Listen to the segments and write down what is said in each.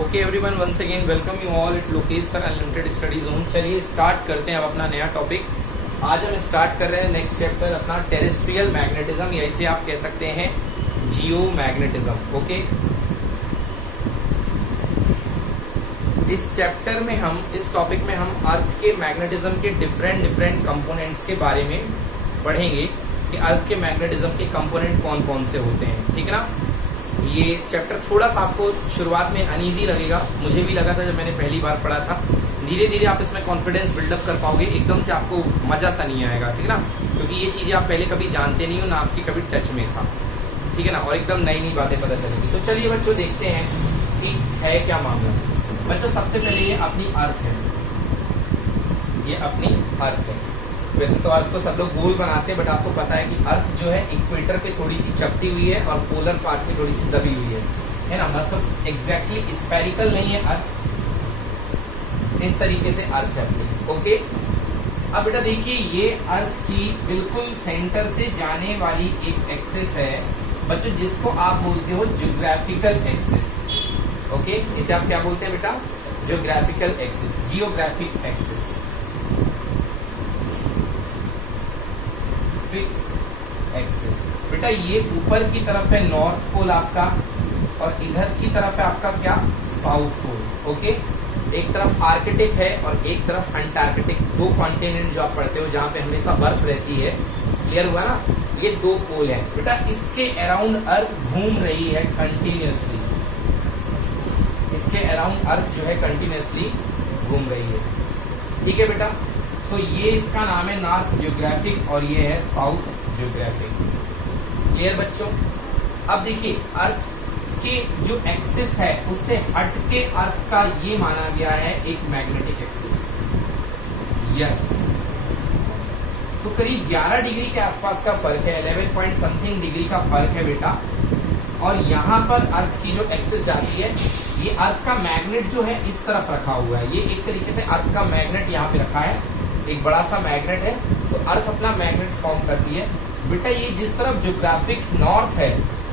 Okay everyone, once again welcome you all at Lokesh sir unlimited study zone. चलिए start करते हैं अब अपना नया टॉपिक। आज हम स्टार्ट कर रहे हैं नेक्स्ट चैप्टर अपना टेरेस्ट्रियल मैग्नेटिज्म, या इसे आप कह सकते हैं जियो मैग्नेटिज्म। ओके, इस चैप्टर में हम इस टॉपिक में हम अर्थ के मैग्नेटिज्म के डिफरेंट कंपोनेंट्स के बारे में पढ़ेंगे कि अर्थ के मैग्नेटिज्म के कंपोनेंट कौन कौन से होते हैं। ठीक है ना। ये चैप्टर थोड़ा सा आपको शुरुआत में अनईजी लगेगा, मुझे भी लगा था जब मैंने पहली बार पढ़ा था। धीरे धीरे आप इसमें कॉन्फिडेंस बिल्डअप कर पाओगे, एकदम से आपको मजा सा नहीं आएगा। ठीक है ना, क्योंकि ये चीजें आप पहले कभी जानते नहीं हो ना, आपके कभी टच में था। ठीक है ना, और एकदम नई नई बातें पता चलेंगी। तो चलिए बच्चों देखते हैं कि है क्या मामला। बच्चों सबसे पहले ये अपनी अर्थ है, ये अपनी अर्थ है। वैसे तो अर्थ को सब लोग गोल बनाते हैं, बट आपको पता है कि अर्थ जो है इक्वेटर पे थोड़ी सी चपटी हुई है और पोलर पार्ट पे थोड़ी सी दबी हुई है ना। मतलब एग्जैक्टली स्फेरिकल नहीं है अर्थ, इस तरीके से अर्थ है अपनी। ओके, अब बेटा देखिए, ये अर्थ की बिल्कुल सेंटर से जाने वाली एक एक्सिस है बच्चों, जिसको आप बोलते हो ज्योग्राफिकल एक्सिस। ओके, इसे आप क्या बोलते हैं बेटा? Geographical axis, geographic axis, axis. बेटा ये ऊपर की तरफ है नॉर्थ पोल आपका, और इधर की तरफ है आपका क्या? South pole. ओके, एक तरफ आर्कटिक है और एक तरफ अंटार्कटिक। दो कॉन्टिनेंट जो आप पढ़ते हो जहां पे हमेशा बर्फ रहती है। क्लियर हुआ ना? ये दो पोल है बेटा, इसके अराउंड अर्थ घूम रही है कंटिन्यूअसली। इसके अराउंड अर्थ जो है कंटिन्यूअसली घूम रही है। ठीक है बेटा। सो ये इसका नाम है नॉर्थ ज्योग्राफिक और ये है साउथ ज्योग्राफिक। क्लियर बच्चों? अब देखिए, अर्थ के जो एक्सिस है उससे हट के अर्थ का ये माना गया है एक मैग्नेटिक एक्सिस। यस, तो करीब 11 डिग्री के आसपास का फर्क है, 11 पॉइंट समथिंग डिग्री का फर्क है बेटा। और यहाँ पर अर्थ की जो एक्सिस जाती है, ये अर्थ का मैग्नेट जो है इस तरफ रखा हुआ है। ये एक तरीके से अर्थ का मैग्नेट यहाँ पे रखा है, एक बड़ा सा मैग्नेट है। तो अर्थ अपना मैग्नेट फॉर्म करती है बेटा। ये जिस तरफ ज्योग्राफिक नॉर्थ है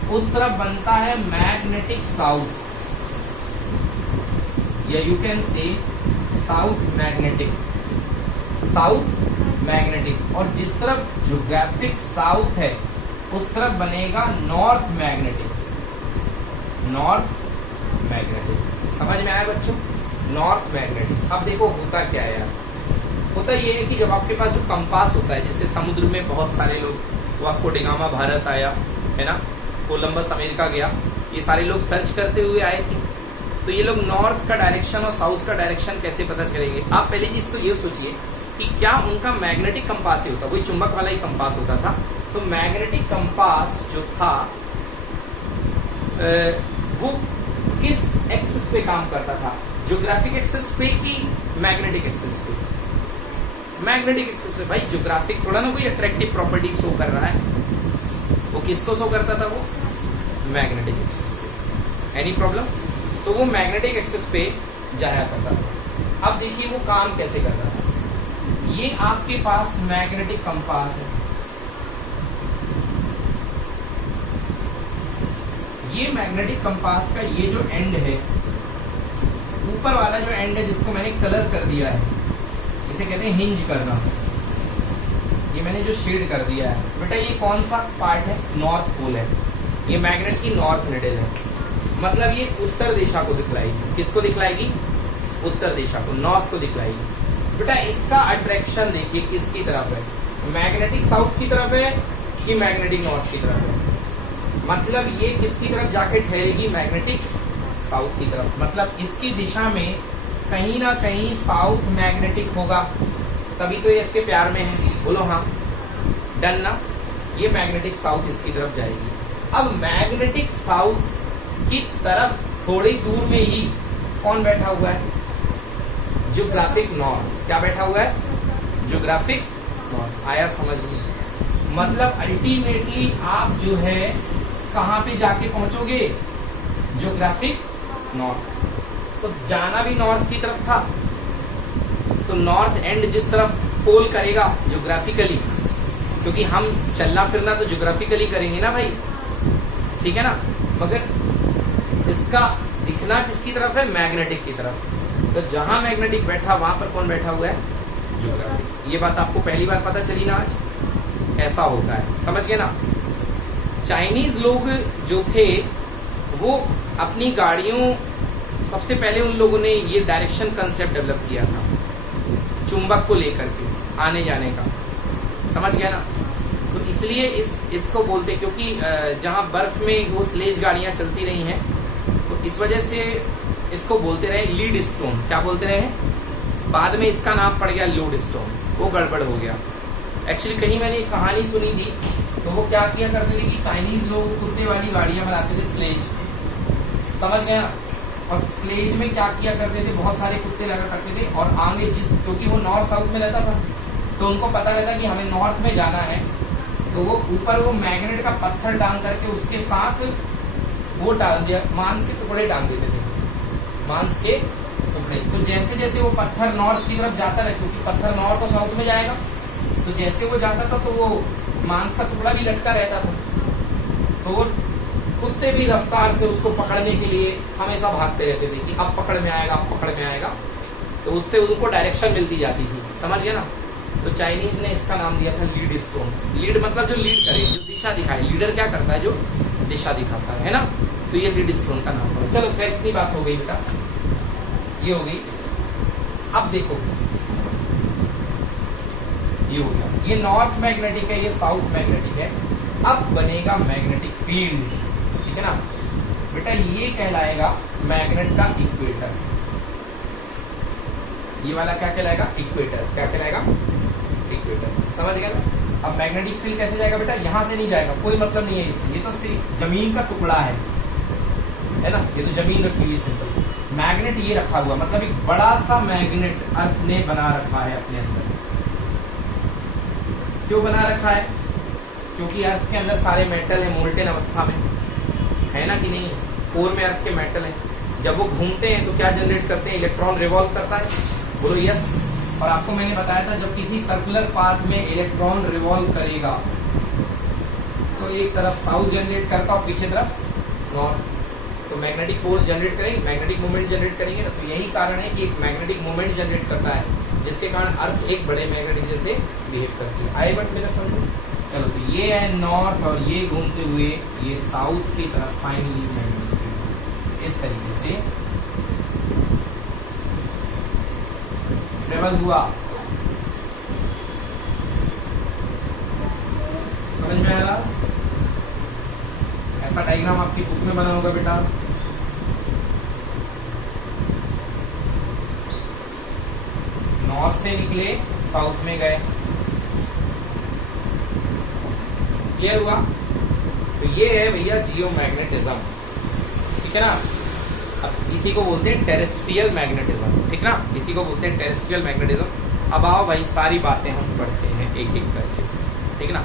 उस तरफ बनता है मैग्नेटिक साउथ, या you can say south magnetic, south magnetic. और जिस तरफ ज्योग्राफिक साउथ है उस तरफ बनेगा नॉर्थ मैग्नेटिक, नॉर्थ मैग्नेटिक। समझ में आया बच्चों? North magnetic. अब देखो होता क्या है यार, होता ये है कि जब आपके पास जो कंपास होता है, जैसे समुद्र में बहुत सारे लोग, वास्को डी गामा भारत आया है ना, कोलंबस अमेरिका गया, ये सारे लोग सर्च करते हुए आए थे। तो ये लोग नॉर्थ का डायरेक्शन और साउथ का डायरेक्शन कैसे पता करेंगे? आप पहले चीज तो ये सोचिए कि क्या उनका मैग्नेटिक कंपास ही होता, वही चुंबक वाला ही कंपास होता था। तो मैग्नेटिक कंपास जो था वो किस एक्सिस पे काम करता था? ज्योग्राफिक एक्सिस पे कि मैग्नेटिक एक्सिस पे? मैग्नेटिक एक्सिस पे। भाई ज्योग्राफिक थोड़ा ना कोई अट्रैक्टिव प्रॉपर्टी शो कर रहा है, वो किसको शो करता था? वो मैग्नेटिक एक्सिस पे। Any problem? तो वो मैग्नेटिक एक्सिस पे जाया करता था। अब देखिए वो काम कैसे करता था। ये आपके पास मैग्नेटिक कंपास है, ये मैग्नेटिक कंपास का ये जो एंड है, ऊपर वाला जो एंड है जिसको मैंने कलर कर दिया है, इसे कहते हैं हिंज करना। ये मैंने जो शेड कर दिया है बेटा, ये कौन सा पार्ट है? नॉर्थ पोल है। ये मैग्नेट की नॉर्थ निडल है, मतलब ये उत्तर दिशा को दिखलाएगी। किसको दिखलाएगी? उत्तर दिशा को, नॉर्थ को दिखलाएगी। बेटा इसका अट्रैक्शन देखिए किसकी तरफ है? मैग्नेटिक साउथ की तरफ है कि मैग्नेटिक नॉर्थ की तरफ है? मतलब ये किसकी तरफ जाके ठहरेगी? मैग्नेटिक साउथ की तरफ। मतलब इसकी दिशा में कहीं ना कहीं साउथ मैग्नेटिक होगा, तभी तो ये इसके प्यार में है। बोलो हाँ, डन ना? ये मैग्नेटिक साउथ इसकी तरफ जाएगी। अब मैग्नेटिक साउथ की तरफ थोड़ी दूर में ही कौन बैठा हुआ है? Geographic north. क्या बैठा हुआ है? Geographic north. आया समझ में? मतलब अल्टीमेटली आप जो है कहां पे जाके पहुंचोगे? Geographic north. तो जाना भी नॉर्थ की तरफ था, तो नॉर्थ एंड जिस तरफ पोल करेगा ज्योग्राफिकली, क्योंकि हम चलना फिरना तो ज्योग्राफिकली करेंगे ना भाई, ठीक है ना। मगर इसका दिखना किसकी तरफ है, मैग्नेटिक की तरफ। तो जहां मैग्नेटिक बैठा वहां पर कौन बैठा हुआ है, ज्योग्राफिक। ये बात आपको पहली बार पता चली ना आज, ऐसा होता है, समझ गए ना। चाइनीज लोग जो थे वो अपनी गाड़ियों, सबसे पहले उन लोगों ने ये डायरेक्शन कंसेप्ट डेवलप किया था चुंबक को लेकर के आने जाने का, समझ गया ना। तो इसलिए इसको बोलते, क्योंकि जहां बर्फ में वो स्लेज गाड़ियां चलती रही हैं, तो इस वजह से इसको बोलते रहे लीड स्टोन। क्या बोलते रहे, बाद में इसका नाम पड़ गया लोड स्टोन, वो गड़बड़ हो गया। एक्चुअली कहीं मैंने एक कहानी सुनी थी, तो वो क्या किया करते थे कि चाइनीज लोग कुत्ते वाली गाड़ियां बनाते थे, स्लेज, समझ गए ना। और स्लेज में क्या किया करते थे, बहुत सारे कुत्ते लगा करते थे, और आगे क्योंकि वो नॉर्थ साउथ में रहता था, तो उनको पता रहता कि हमें नॉर्थ में जाना है, तो वो ऊपर वो मैग्नेट का पत्थर टांग करके उसके साथ वो डाल दिया, मांस के टुकड़े टांग देते थे, मांस के टुकड़े। तो जैसे जैसे वो पत्थर नॉर्थ की तरफ जाता रहे, क्योंकि पत्थर नॉर्थ और साउथ में जाएगा, तो जैसे वो जाता था तो वो मांस का टुकड़ा भी लटका रहता था, तो वो कुत्ते भी रफ्तार से उसको पकड़ने के लिए हमेशा भागते रहते थे कि अब पकड़ में आएगा, अब पकड़ में आएगा। तो उससे उनको डायरेक्शन मिलती जाती थी, समझ गया ना। तो चाइनीज ने इसका नाम दिया था लीड स्टोन। लीड मतलब जो लीड करे, जो दिशा दिखाए। लीडर क्या करता है, जो दिशा दिखाता है ना। तो ये लीड स्टोन का नाम पड़ा। चलो खैर इतनी बात हो गई बेटा, ये हो गई। अब देखो ये हो गया, ये नॉर्थ मैग्नेटिक है, ये साउथ मैग्नेटिक है। अब बनेगा मैग्नेटिक फील्ड, ठीक है ना बेटा। ये कहलाएगा मैग्नेट का इक्वेटर। ये वाला क्या कहलाएगा, इक्वेटर। क्या कहलाएगा, इक्वेटर, समझ गया ना। अब मैग्नेटिक फील्ड कैसे जाएगा बेटा, यहां से नहीं जाएगा, कोई मतलब नहीं है इससे। ये तो सिर्फ जमीन का टुकड़ा है ना। ये तो जमीन रखी हुई सिंपल। मैग्नेट ये रखा हुआ, मतलब एक बड़ा सा मैग्नेट अर्थ ने बना रखा है अपने अंदर। क्यों बना रखा है, क्योंकि अर्थ के अंदर सारे मेटल है मोल्टेन अवस्था में, है ना कि नहीं। कोर में अर्थ के मेटल है, जब वो घूमते हैं तो क्या जनरेट करते हैं, इलेक्ट्रॉन रिवॉल्व करता है, बोलो यस। और आपको मैंने बताया था जब किसी सर्कुलर पाथ में इलेक्ट्रॉन रिवॉल्व करेगा तो एक तरफ साउथ जनरेट करता और पीछे तरफ नॉर्थ। तो मैग्नेटिक पोल जनरेट करेंगे, मैग्नेटिक मूवमेंट जनरेट करेंगे ना। तो यही कारण है कि एक मैग्नेटिक मूवमेंट जनरेट करता है, जिसके कारण अर्थ एक बड़े मैग्नेटिक जैसे बिहेव करती है। आए बट मेरा समझो। चलो तो ये है नॉर्थ, और ये घूमते हुए ये साउथ की तरफ फाइनली मैग्नेटिक फील्ड इस तरीके से ट्रेवल हुआ। समझ में आ रहा, ऐसा डायग्राम आपकी बुक में बना होगा बेटा। नॉर्थ से निकले साउथ में गए, क्लियर हुआ। तो ये है भैया जियोमैग्नेटिज्म, ठीक है ना। अब इसी को बोलते हैं टेरेस्ट्रियल मैग्नेटिज्म, ठीक ना। इसी को बोलते हैं टेरेस्ट्रियल मैग्नेटिज्म। अब आओ भाई सारी बातें हम पढ़ते हैं एक एक करके, ठीक ना।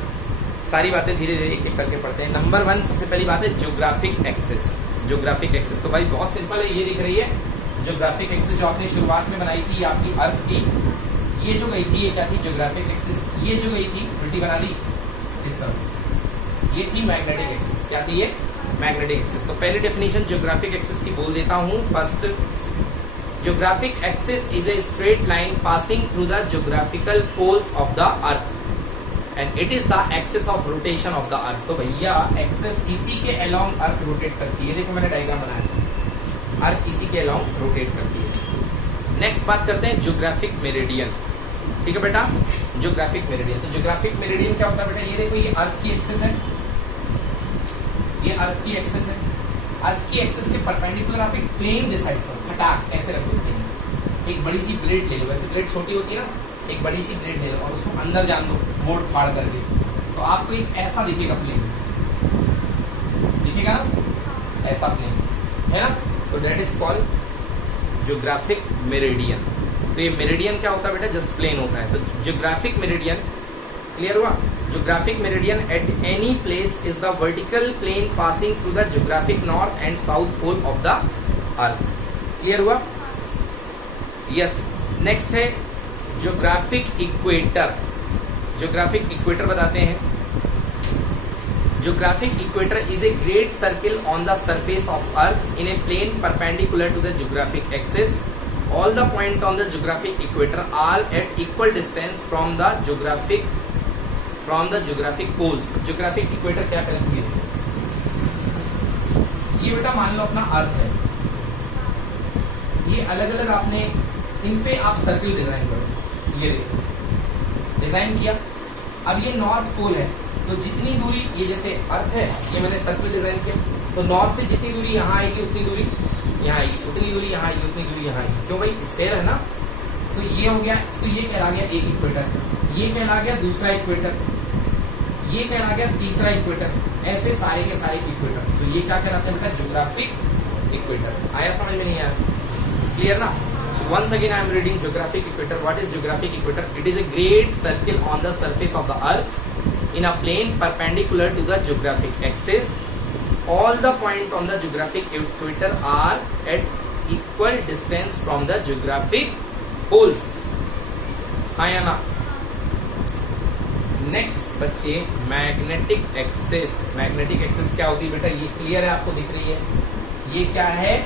सारी बातें धीरे धीरे एक एक करके पढ़ते हैं। नंबर 1 सबसे पहली बात है ज्योग्राफिक एक्सिस। ज्योग्राफिक एक्सिस तो भाई बहुत सिंपल है, ये दिख रही है ज्योग्राफिक एक्सिस जो आपने शुरुआत में बनाई थी आपकी अर्थ की। ये जो गई थी ये क्या थी, ज्योग्राफिक एक्सिस। ये जो गई थी उल्टी बना दी इस तरफ, ये थी मैग्नेटिक एक्सिस। क्या थी ये, मैग्नेटिक एक्सिस। तो पहले डेफिनेशन ज्योग्राफिक एक्सिस की बोल देता हूं। First, geographic axis is a straight line passing through the geographical poles of the earth and it is the axis of rotation of the earth. तो भैया एक्सिस इसी के अलोंग अर्थ रोटेट करती है। देखो मैंने डायग्राम बनाया, अर्थ इसी के अलोंग रोटेट करती है। नेक्स्ट बात करते हैं ज्योग्राफिक मेरिडियन, ठीक है बेटा। ज्योग्राफिक मेरिडियन, तो ज्योग्राफिक मेरिडियन क्या होता है बेटा, ये देखो ये अर्थ की एक्सिस है, ये अर्थ की एक्सिस है। अर्थ की एक्सिस के परपेंडिकुलर आप एक प्लेन डिसाइड करो, फटाक ऐसे रख दो। एक बड़ी सी प्लेट ले लो, वैसे प्लेट छोटी होती है ना, एक बड़ी सी प्लेट ले लो और उसको अंदर जान दो बोर्ड फाड़ करके, तो आपको एक ऐसा दिखेगा प्लेन, दिखेगा ना ऐसा प्लेन, है ना। तो that is called geographic meridian. तो ये मेरिडियन क्या होता है बेटा, जस्ट प्लेन होता है। तो ज्योग्राफिक मेरिडियन, क्लियर हुआ। Geographic meridian at any place is the vertical plane passing through the geographic north and south pole of the earth. Clear हुआ? Yes. Next है geographic equator. Geographic equator बताते हैं। geographic equator is a great circle on the surface of earth in a plane perpendicular to the geographic axis. All the points on the geographic equator are at equal distance from the geographic poles. geographic equator क्या कहती है? ये बेटा मान लो अपना अर्थ है, ये अलग अलग आपने इन पे आप सर्किल डिजाइन करो, ये देखो डिजाइन किया। अब ये नॉर्थ पोल है, तो जितनी दूरी ये जैसे अर्थ है, ये मैंने सर्किल डिजाइन किया, तो नॉर्थ से जितनी दूरी यहाँ आएगी उतनी दूरी यहाँ आएगी, उतनी दूरी यहाँ आएगी, उतनी दूरी यहाँ आएगी। क्यों भाई? स्फेयर है ना, तो ये हो गया, तो ये कहला गया एक इक्वेटर, ये कहला गया दूसरा इक्वेटर, ये कहला गया तीसरा इक्वेटर, ऐसे सारे के सारे इक्वेटर। तो ये क्या कहलाते हैं बेटा? Geographic equator. आया समझ में? नहीं आया? क्लियर ना? So once again I am reading geographic equator. What is geographic equator? It is a great circle on the surface of the earth in a plane perpendicular to the geographic axis. All the points on the geographic equator are at equal distance from the geographic poles. आया ना? Next बच्चे, magnetic axis. Magnetic axis क्या होती है बेटा? ये clear है, आपको दिख रही है? ये क्या है?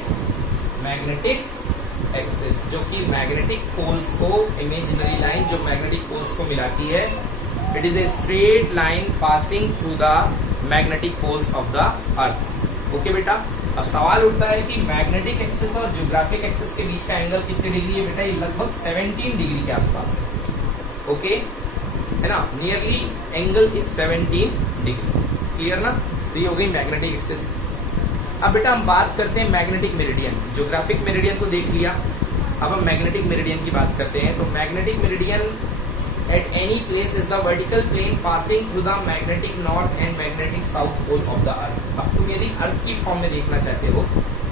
मैग्नेटिक एक्सिस, जो कि मैग्नेटिक पोल्स को, इमेजिनरी लाइन जो मैग्नेटिक पोल्स को मिलाती है। It is a straight line passing through the magnetic poles of the earth. Okay बेटा, अब सवाल उठता है कि मैग्नेटिक एक्सिस और ज्योग्राफिक एक्सिस के बीच का एंगल कितनी डिग्री है बेटा? ये लगभग 17 डिग्री के आसपास है। ओके है ना, nearly angle is 17 degree. Clear ना? तो ये हो गई मैग्नेटिक एक्सिस। अब बेटा हम बात करते हैं मैग्नेटिक मेरिडियन। ज्योग्राफिक मेरिडियन तो देख लिया, अब हम मैग्नेटिक मेरिडियन की बात करते हैं। तो magnetic meridian at any place is the vertical plane passing through the magnetic north and magnetic south pole of the earth. अब तुम यदि अर्थ की फॉर्म में देखना चाहते हो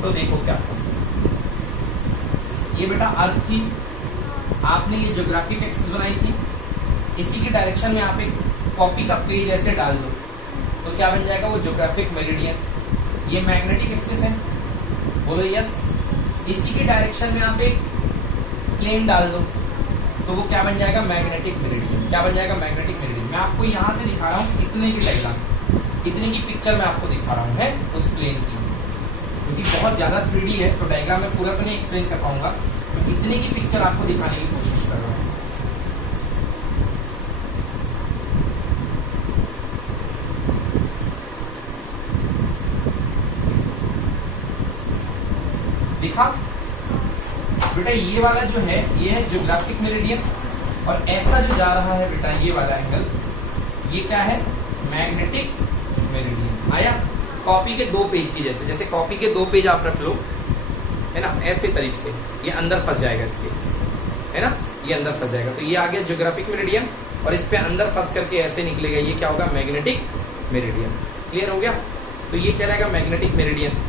तो देखो क्या, ये बेटा अर्थ थी, आपने ये ज्योग्राफिक एक्सिस बनाई थी, इसी की डायरेक्शन में आप एक कॉपी का पेज ऐसे डाल दो तो क्या बन जाएगा? वो ज्योग्राफिक मेरिडियन। ये मैग्नेटिक एक्सिस है, बोलो यस। इसी के डायरेक्शन में आप एक प्लेन डाल दो तो वो क्या बन जाएगा? Magnetic meridian. क्या बन जाएगा? Magnetic meridian. मैं आपको यहाँ से दिखा रहा हूँ इतने की डायग्राम, इतने की पिक्चर मैं आपको दिखा रहा हूँ है उस प्लेन की, क्योंकि बहुत ज्यादा 3D है तो डायग्राम में पूरा तो नहीं एक्सप्लेन कर पाऊंगा, तो इतने की पिक्चर आपको दिखाने की कोशिश कर रहा हूँ। दिखा बेटा? ये वाला जो है ये है ज्योग्राफिक मेरिडियन, और ऐसा जो जा रहा है बेटा ये वाला एंगल, ये क्या है? Magnetic meridian. आया? कॉपी के 2 पेज की जैसे, जैसे कॉपी के 2 पेज आप रख लो है ना, ऐसे तरीके से ये अंदर फंस जाएगा इसके, है ना, ये अंदर फंस जाएगा। तो ये आ गया ज्योग्राफिक मेरिडियन, और इस पे अंदर फंस करके ऐसे निकलेगा, ये क्या होगा? Magnetic meridian. क्लियर हो गया? तो ये कहलाएगा मैग्नेटिक मेरिडियन।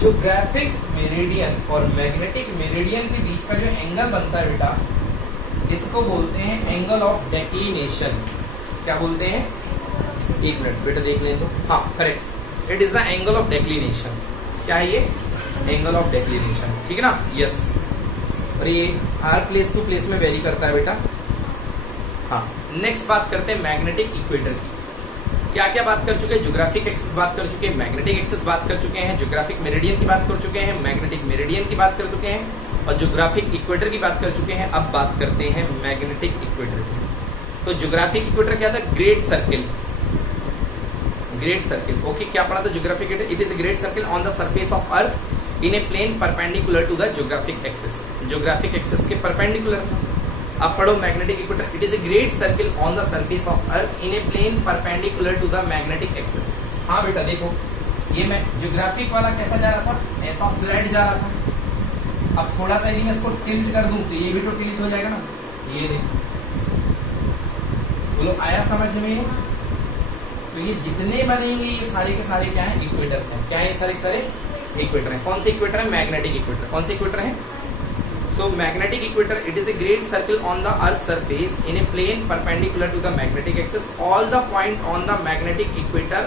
ज्योग्राफिक मेरिडियन और मैग्नेटिक मेरिडियन के बीच का जो एंगल बनता है बेटा, इसको बोलते हैं एंगल ऑफ डेक्लिनेशन। क्या बोलते हैं? एक मिनट बेटा देख लें तो, हाँ correct, it is the angle of declination. क्या है ये? Angle of declination. ठीक है ना? यस। और ये हर प्लेस टू प्लेस में वेरी करता है बेटा। हाँ, नेक्स्ट बात करते हैं मैग्नेटिक इक्वेटर की। क्या क्या बात कर चुके हैं? ज्योग्राफिक एक्सिस बात कर चुके हैं, मैग्नेटिक एक्सिस बात कर चुके हैं, ज्योग्राफिक मेरिडियन की बात कर चुके हैं, मैग्नेटिक मेरिडियन की बात कर चुके हैं, और ज्योग्राफिक इक्वेटर की बात कर चुके हैं। अब बात करते हैं मैग्नेटिक इक्वेटर की। तो ज्योग्राफिक इक्वेटर क्या था? Great circle. Great circle, okay. क्या पढ़ा था geographic equator? It is a great circle on the surface of earth in a plane perpendicular to the geographic axis. Geographic axis के perpendicular था। अब पढ़ो magnetic equator. It is a great circle on the surface of earth in a plane perpendicular to the magnetic axis. हाँ बेटा देखो, ये मैं geographic वाला कैसा जा रहा था? ऐसा फ्लैट जा रहा था। अब थोड़ा सा यदि मैं इसको टिल्ट कर दूं तो ये भी तो टिल्ट हो जाएगा ना। ये देखो, बोलो आया समझ में? तो ये जितने बनेंगे ये सारे के सारे क्या है? इक्वेटर्स हैं। क्या है? ये सारे के सारे इक्वेटर हैं। कौन से इक्वेटर है? Magnetic equator. कौन से इक्वेटर है? So magnetic equator, it is a great circle on the Earth's surface in a plane perpendicular to the magnetic axis. All the point on the magnetic equator,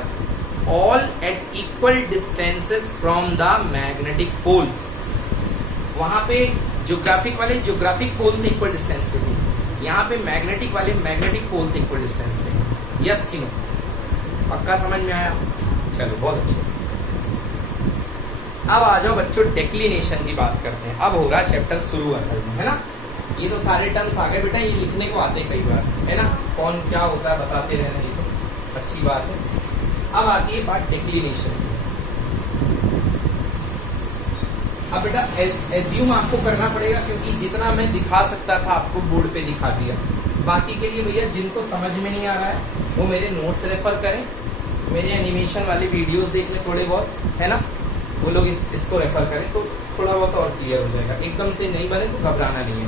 all at equal distances from the magnetic pole. वहाँ पे geographic वाले geographic पोल से equal distance पे, यहाँ पे magnetic वाले magnetic pole से equal distance पे। यस कि नो? पक्का समझ में आया? चलो बहुत अच्छे। अब आ जाओ बच्चों डेक्लिनेशन की बात करते हैं। अब होगा चैप्टर शुरू असल में, है ना। ये तो सारे टर्म्स आ गए बेटा, ये लिखने को आते कई बार, है ना। कौन क्या होता है बताते रहना, ये तो अच्छी बात है। अब आती है बात डेक्लिनेशन की। अब बेटा एज्यूम आपको करना पड़ेगा, क्योंकि जितना मैं दिखा सकता था आपको बोर्ड पे दिखा दिया। बाकी के लिए भैया जिनको समझ में नहीं आ रहा है वो मेरे नोट्स रेफर करें, मेरे एनिमेशन वाले वीडियोस देख लें थोड़े बहुत, है ना। वो लोग इसको रेफर करें तो थोड़ा बहुत और क्लियर हो जाएगा। एकदम से नहीं बने तो घबराना नहीं है।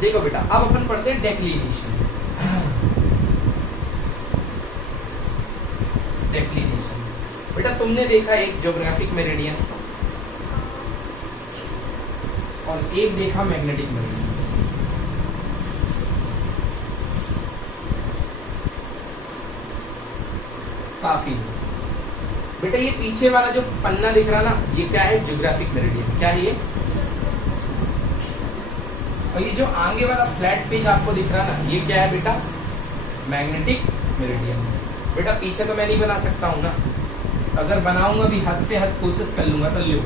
देखो बेटा, अब अपन पढ़ते हैं डेक्लिनेशन। डेक्लिनेशन बेटा, तुमने देखा एक ज्योग्राफिक मेरिडियन और एक देखा मैग्नेटिक मेरिडियन। काफी बेटा, ये पीछे वाला जो पन्ना दिख रहा ना, ये क्या है? Geographic meridian. क्या है ये? और ये जो आगे वाला फ्लैट पेज आपको दिख रहा ना, ये क्या है बेटा? Magnetic meridian. बेटा पीछे तो मैं नहीं बना सकता हूं ना, अगर बनाऊंगा भी हद से हद कोशिश कर लूंगा तो लो,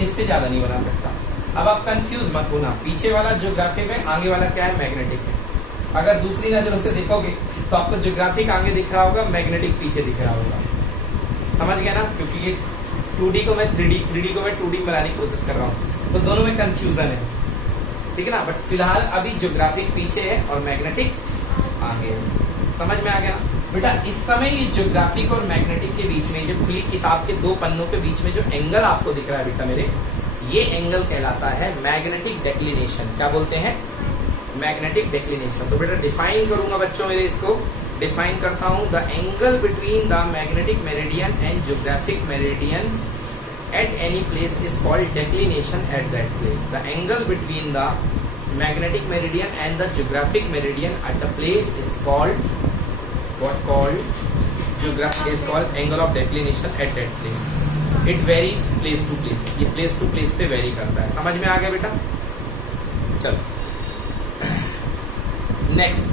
इससे ज्यादा नहीं बना सकता। अब आप कंफ्यूज मत होना, पीछे वाला ज्योग्राफिक है, आगे वाला क्या है? मैग्नेटिक है। अगर दूसरी नजरों से देखोगे तो आपको ज्योग्राफिक आगे दिख रहा होगा, मैग्नेटिक पीछे दिख रहा होगा। समझ गया ना? क्योंकि ये 2D को मैं 3D को मैं 2D बनाने की कोशिश कर रहा हूँ, तो दोनों में कंफ्यूजन है, ठीक है ना। बट फिलहाल अभी ज्योग्राफिक पीछे है और मैग्नेटिक आगे है। समझ में आ गया बेटा? इस समय ये ज्योग्राफिक और मैग्नेटिक के बीच में, जो खुली किताब के दो पन्नों के बीच में जो एंगल आपको दिख रहा है बेटा मेरे, ये एंगल कहलाता है मैग्नेटिक डेक्लिनेशन। क्या बोलते हैं? Magnetic declination. तो बेटा डिफाइन करूंगा बच्चों मेरे, इसको डिफाइन करता हूं। The angle between the magnetic meridian and geographic meridian at any place is called declination at that place. The angle between the magnetic meridian and the geographic meridian at the place is called what? Called geographic is called angle of declination at that place. It varies place to place. ये place to place पे vary करता है। समझ में आ गया बेटा? चलो नेक्स्ट,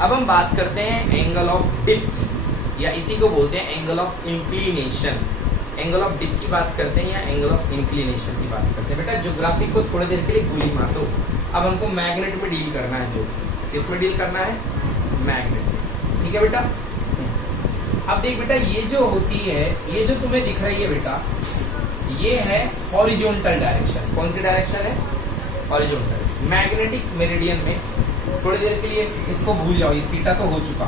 अब हम बात करते हैं एंगल ऑफ डिप की, या इसी को बोलते हैं angle of inclination. Angle of dip की बात करते हैं या एंगल ऑफ इंक्लिनेशन की बात करते हैं। बेटा ज्योग्राफिक को थोड़ी देर के लिए गोली मार दो, अब हमको मैग्नेट में डील करना है। जो किसमें डील करना है? मैग्नेट में, ठीक है बेटा। अब देख बेटा, ये जो होती है, ये जो तुम्हें दिख रही है बेटा, ये है हॉरिजॉन्टल डायरेक्शन। कौन सी डायरेक्शन है? हॉरिजॉन्टल। मैग्नेटिक मेरिडियन में थोड़ी देर के लिए इसको भूल जाओ, ये थीटा तो हो चुका,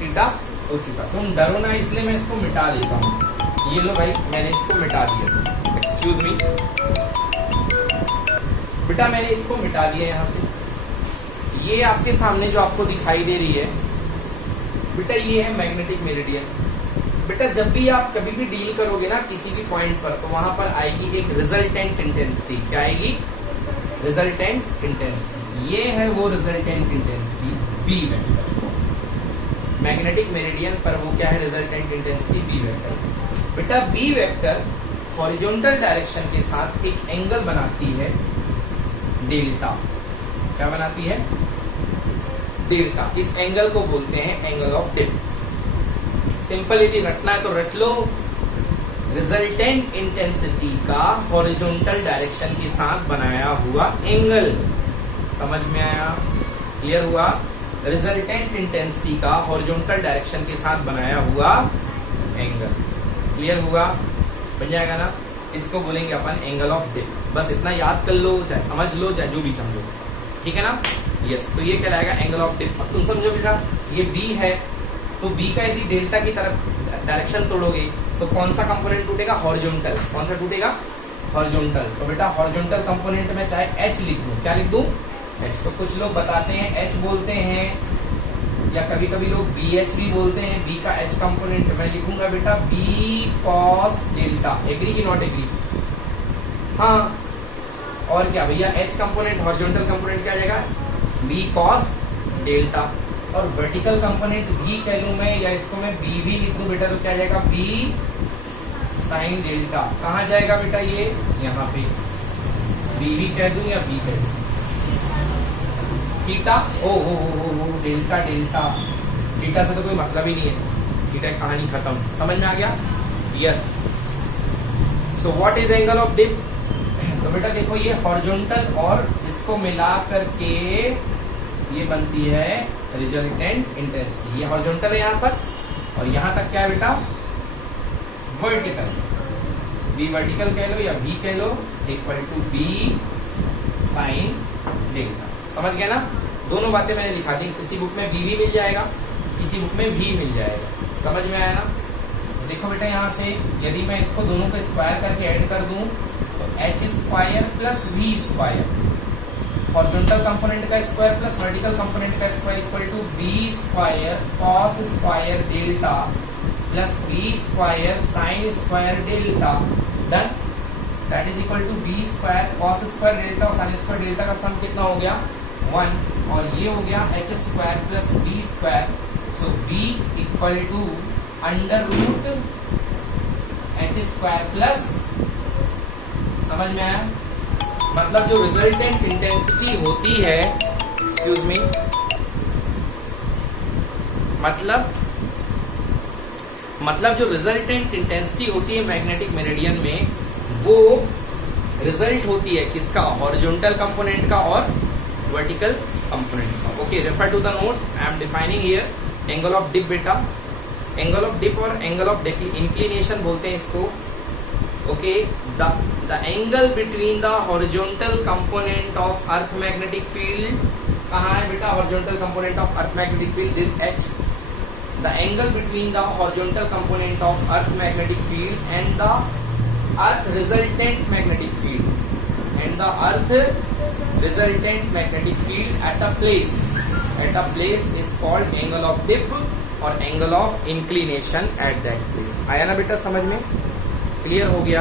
थीटा हो चुका। तुम डरो ना, इसलिए मैं इसको मिटा देता हूँ। ये लो भाई, मैंने इसको मिटा दिया, एक्सक्यूज मी बेटा, मैंने इसको मिटा दिया यहाँ से। ये आपके सामने जो आपको दिखाई दे रही है बेटा, ये है मैग्नेटिक मेरिडियन। बेटा जब भी आप कभी भी डील करोगे ना किसी भी पॉइंट पर, तो वहां पर आएगी एक रिजल्टेंट इंटेंसिटी। क्या आएगी? Resultant intensity. ये है वो resultant intensity B vector. Magnetic meridian पर वो क्या है? Resultant intensity B vector. बेटा बी वेक्टर हॉरिजॉन्टल डायरेक्शन के साथ एक एंगल बनाती है डेल्टा। क्या बनाती है? डेल्टा। इस एंगल को बोलते हैं एंगल ऑफ डिप। सिंपल यदि रटना है तो रट लो, रिजल्टेंट इंटेंसिटी का हॉरिजॉन्टल डायरेक्शन के साथ बनाया हुआ एंगल। समझ में आया? क्लियर हुआ? रिजल्टेंट इंटेंसिटी का हॉरिजॉन्टल डायरेक्शन के साथ बनाया हुआ एंगल। क्लियर हुआ? बन जाएगा ना? इसको बोलेंगे अपन एंगल ऑफ डिप। बस इतना याद कर लो, चाहे समझ लो चाहे जो भी समझो, ठीक है ना? यस, तो ये कहलाएगा एंगल ऑफ डिप। अब तुम समझो बेटा, ये बी है, तो बी का यदि डेल्टा की तरफ डायरेक्शन तोड़ोगे तो कौन सा कंपोनेंट टूटेगा? हॉरिजॉन्टल। कौन सा टूटेगा? हॉरिजॉन्टल। तो बेटा हॉरिजॉन्टल कंपोनेंट में चाहे एच लिख दूं, क्या लिख दूं? एच। तो कुछ लोग बताते हैं एच बोलते हैं, या कभी कभी लोग बी एच भी बोलते हैं। बी का एच कंपोनेंट मैं लिखूंगा बेटा बी कॉस डेल्टा। एग्री की नॉट एग्री? हाँ, और क्या भैया? एच कंपोनेंट हॉरिजॉन्टल कंपोनेंट क्या आ जाएगा? B cos delta. और वर्टिकल कंपोनेंट भी कह लूं मैं, या इसको मैं बी भी लिख दूं बेटा, तो क्या जाएगा? B sine delta. कहाँ जाएगा बेटा? ये यहाँ पे बी भी कह दूं या बी कह दूं? थीटा। ओ डेल्टा डेल्टा, थीटा से तो कोई मतलब ही नहीं है। थीटा कहानी खत्म। समझ में आ गया? Yes. So what is angle of dip? तो बेटा देखो ये हॉरिजॉन्टल और इसको मिला करके ये बनती है रिजल्टेंट इंटेंसिटी। ये हॉरिजॉन्टल है यहां तक और यहां तक क्या है बेटा? वर्टिकल। बी वर्टिकल कह लो या वी कह लो, equal to B sine delta. समझ गया ना? दोनों बातें मैंने लिखा दी। किसी बुक में बी भी मिल जाएगा, किसी बुक में वी मिल जाएगा। समझ में आया ना? देखो बेटा यहाँ से यदि मैं इसको दोनों को स्क्वायर करके ऐड कर दूं तो H square plus V square, horizontal component का स्क्वायर प्लस वर्टिकल कंपोनेंट का square equal to B square cos square delta plus B square sine square delta. Done. That is equal to B square cos square delta और sine square delta का sum कितना हो गया? 1। और ये हो गया H square plus B square. So B equal to under root H square plus, समझ में आया? मतलब जो रिजल्टेंट इंटेंसिटी होती है, एक्सक्यूज मी, मतलब जो रिजल्टेंट इंटेंसिटी होती है मैग्नेटिक मेरिडियन में, वो रिजल्ट होती है किसका? हॉरिजॉन्टल कंपोनेंट का और वर्टिकल कंपोनेंट का। Okay, refer to the notes. I am defining here angle of dip बेटा। एंगल ऑफ डिप और एंगल ऑफ इंक्लिनेशन बोलते हैं इसको। Okay, the angle between the horizontal component of earth magnetic field, कहाँ है बेटा horizontal component of earth magnetic field? This H. The angle between the horizontal component of earth magnetic field and the earth resultant magnetic field and the earth resultant magnetic field at a place is called angle of dip और angle of inclination at that place. आया ना बेटा समझ में? Clear हो गया?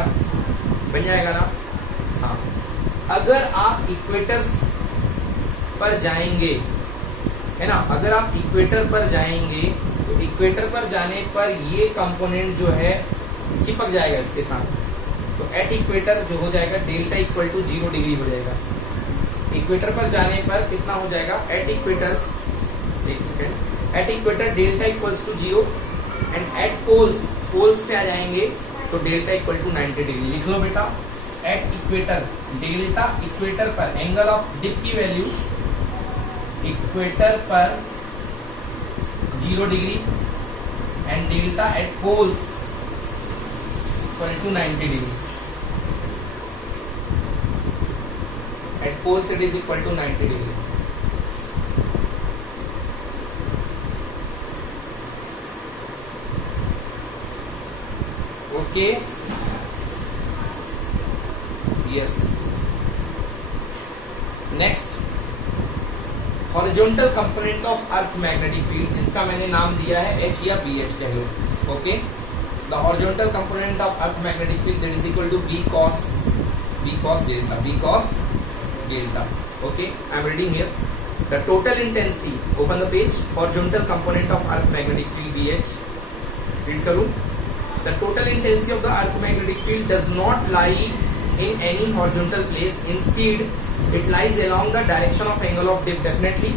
बन जाएगा ना? हाँ। अगर आप इक्वेटर्स पर जाएंगे, है ना, अगर आप इक्वेटर पर जाएंगे तो इक्वेटर पर जाने पर ये कंपोनेंट जो है चिपक जाएगा इसके साथ। तो एट इक्वेटर जो हो जाएगा डेल्टा इक्वल टू 0 डिग्री हो जाएगा। इक्वेटर पर जाने पर कितना हो जाएगा? At equators, at equator delta equals to 0 and at poles पे आ जाएंगे तो डेल्टा इक्वल टू 90 डिग्री। लिख लो बेटा, एट इक्वेटर डेल्टा, इक्वेटर पर एंगल ऑफ डिप की वैल्यू इक्वेटर पर 0 degree and delta at poles equal to 90 degree. At poles it is equal to 90 degree. Okay, yes. Next, horizontal component of earth magnetic field, जिसका मैंने नाम दिया है H या B H कह लो। Okay, the horizontal component of earth magnetic field that is equal to B cos delta. Okay, I am reading here the total intensity, open the page, horizontal component of earth magnetic field B H. Read करूं, the total intensity of the earth magnetic field does not lie in any horizontal place, instead it lies along the direction of angle of dip। definitely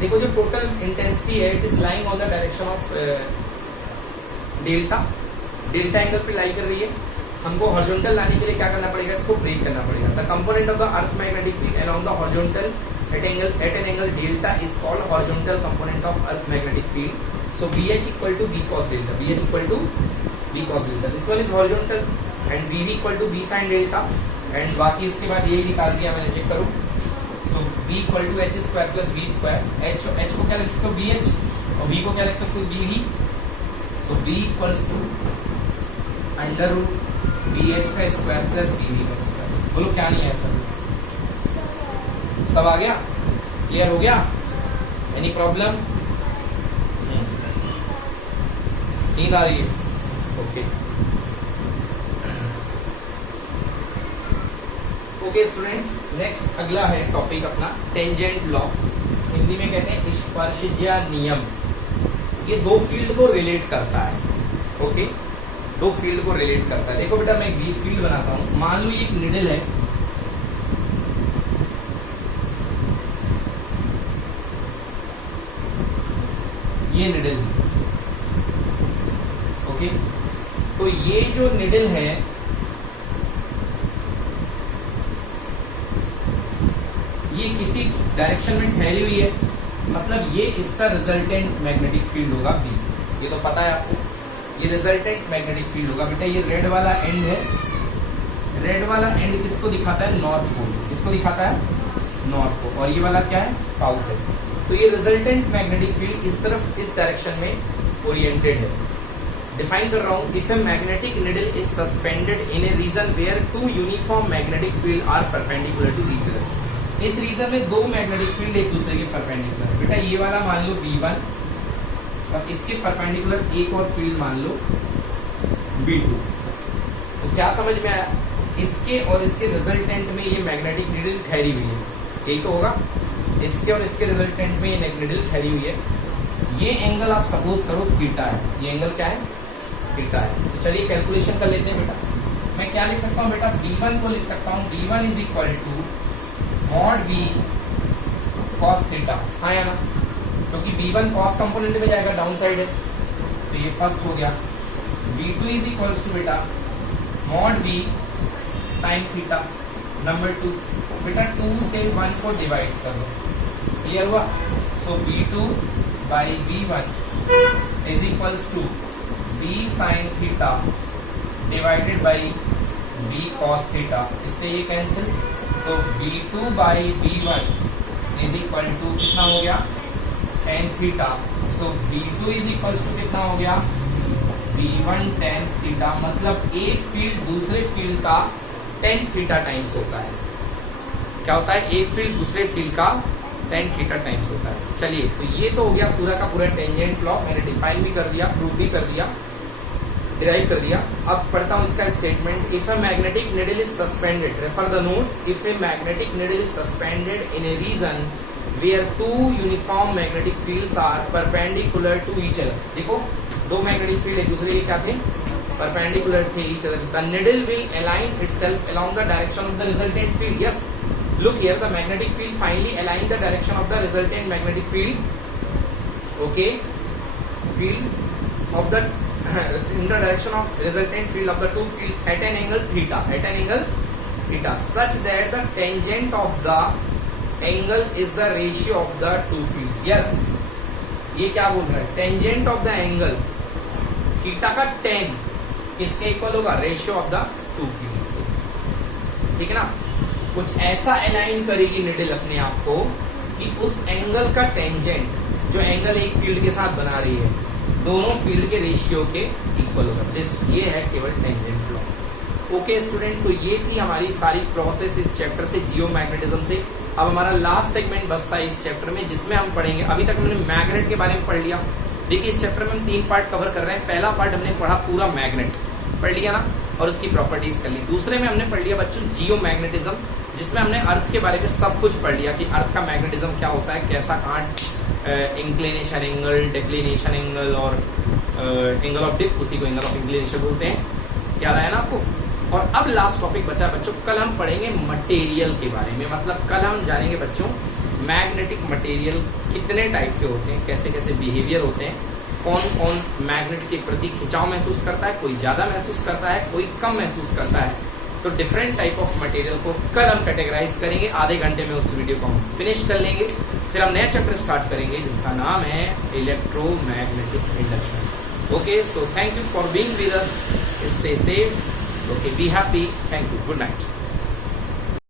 देखो जो total intensity है it is lying on the direction of delta angle पे लाई कर रही है। हमको horizontal लाने के लिए क्या करना पड़ेगा? इसको ब्रेक करना पड़ेगा। the component of the earth magnetic field along the horizontal at an angle delta is called horizontal component of earth magnetic field। so BH equal to B cos delta, BH equal to B cos delta, this one is horizontal and BV equal to B sin delta and बाकी इसके बाद यही निकाल दिया मैंने, check करो। so B equal to H square plus V square, H को क्या लिख सकते हो? BH, और V को क्या लिख सकते हो? BV। so B equals to under root BH का स्क्वायर प्लस BV का स्क्वायर। बोलो क्या नहीं है सर? सब आ गया? क्लियर हो गया? Any problem? नींद आ रही है? ओके स्टूडेंट्स, नेक्स्ट अगला है टॉपिक अपना टेंजेंट लॉ, हिंदी में कहते हैं स्पर्शज्या नियम। ये दो फील्ड को रिलेट करता है। ओके, दो फील्ड को रिलेट करता है। देखो बेटा मैं एक फील्ड बनाता हूं, मान लो एक निडल है, ये निडल ओके, तो ये जो निडल है ये किसी डायरेक्शन में ठहरी हुई है, मतलब ये इसका रिजल्टेंट मैग्नेटिक फील्ड होगा बी। ये तो पता है आपको, ये रिजल्टेंट मैग्नेटिक फील्ड होगा बेटा। ये रेड वाला एंड है, रेड वाला एंड किसको दिखाता है? North pole. किसको दिखाता है? North pole. और ये वाला क्या है? साउथ है। तो ये रिजल्टेंट मैग्नेटिक फील्ड इस तरफ, इस डायरेक्शन में ओरिएंटेड है। डिफाइन कर रहा हूं, if a magnetic needle is suspended in a region where two uniform magnetic field are perpendicular to each other. इस रीजन में दो मैग्नेटिक फील्ड एक दूसरे के परपेंडिकुलर है। बेटा ये वाला मान लो B1 और इसके परपेंडिकुलर एक और फील्ड मान लो B2। तो क्या समझ में आया? इसके और इसके रिजल्टेंट में ये मैग्नेटिक नीडल ठहरी हुई है, यही तो होगा। इसके और इसके रिजल्टेंट में ये नीडल ठहरी हुई है। ये एंगल आप सपोज करो थीटा है, ये एंगल क्या है? थीटा है। तो चलिए कैलकुलेशन कर लेते हैं बेटा। मैं क्या लिख सकता हूँ बेटा? B1 को लिख सकता हूँ, B1 is equal to mod B cos theta. हाँ या ना? क्योंकि B1 cos कंपोनेंट में जाएगा, डाउन साइड है, तो ये फर्स्ट हो गया। B2 इज इक्वल टू बेटा mod B sin theta. Number 2 बेटा 2 से 1 को डिवाइड कर दो, क्लियर हुआ? So B2 by B1 is equals to B sin theta divided by B cos theta. इससे ये cancel. So B2 by B1 is equal to कितना हो गया? tan theta. So B2 is equals to कितना हो गया? B1 tan theta. मतलब एक फील्ड दूसरे फील्ड का tan थीटा टाइम्स होता है। क्या होता है? एक फील्ड दूसरे फील्ड का tan थीटा टाइम्स होता है। चलिए, तो ये तो हो गया पूरा का पूरा टेंजेंट लॉ। मैंने डिफाइन भी कर दिया, प्रूव भी कर दिया, डिराइव कर दिया। अब पढ़ता हूं इसका statement. If a magnetic needle is suspended, refer the notes, if a magnetic needle is suspended in a region where two uniform magnetic fields are perpendicular to each other. देखो, दो मैग्नेटिक फील्ड एक दूसरे के क्या थे? Perpendicular थे each other. The needle will align itself along the direction of the resultant field. Yes, look here, the magnetic field finally align the direction of the resultant magnetic field, okay, field of the in the direction of resultant field of the two fields at an angle theta, at an angle theta, such that the tangent of the angle is the ratio of the two fields. Yes, ये क्या बोल रहा है? tangent of the angle theta का tan किसके equal होगा? Ratio of the two fields के। ठीक है ना? कुछ ऐसा अलाइन करेगी निडल अपने आप को कि उस एंगल का टेंजेंट, जो एंगल एक फील्ड के साथ बना रही है, दोनों फील्ड के रेशियो के इक्वल होगा। दिस ये है केवल टेंजेंट लॉ। ओके स्टूडेंट, तो ये थी हमारी सारी प्रोसेस इस चैप्टर से, जियोमैग्नेटिज्म से। अब हमारा लास्ट सेगमेंट बचता है इस चैप्टर में, जिसमें हम पढ़ेंगे, अभी तक हमने मैग्नेट के बारे में पढ़ लिया। देखिए, इस चैप्टर में हम 3 पार्ट कवर कर रहे हैं। पहला पार्ट हमने पढ़ा पूरा मैग्नेट, पढ़ लिया ना, और उसकी प्रॉपर्टीज कर ली। दूसरे में हमने पढ़ लिया बच्चों जियोमैग्नेटिज्म, जिसमें हमने अर्थ के बारे में सब कुछ पढ़ लिया कि अर्थ का मैग्नेटिज्म क्या होता है, कैसा, कहाँ इंक्लिनेशन एंगल, डिक्लिनेशन एंगल और एंगल ऑफ डिप, उसी को एंगल ऑफ इंक्लिनेशन बोलते हैं। याद आया ना आपको? और अब लास्ट टॉपिक बचा बच्चों, कल हम पढ़ेंगे मटेरियल के बारे में। मतलब कल हम जानेंगे बच्चों मैग्नेटिक मटेरियल कितने टाइप के होते हैं, कैसे कैसे बिहेवियर होते हैं, कौन कौन मैग्नेट के प्रति खिंचाव महसूस करता है, कोई ज्यादा महसूस करता है, कोई कम महसूस करता है। तो डिफरेंट टाइप ऑफ मटेरियल को कल हम कैटेगराइज करेंगे। आधे घंटे में उस वीडियो को हम फिनिश कर लेंगे। फिर हम नया चैप्टर स्टार्ट करेंगे जिसका नाम है electromagnetic induction. Okay, so thank you for being with us. Stay safe, okay, be happy, thank you, good night.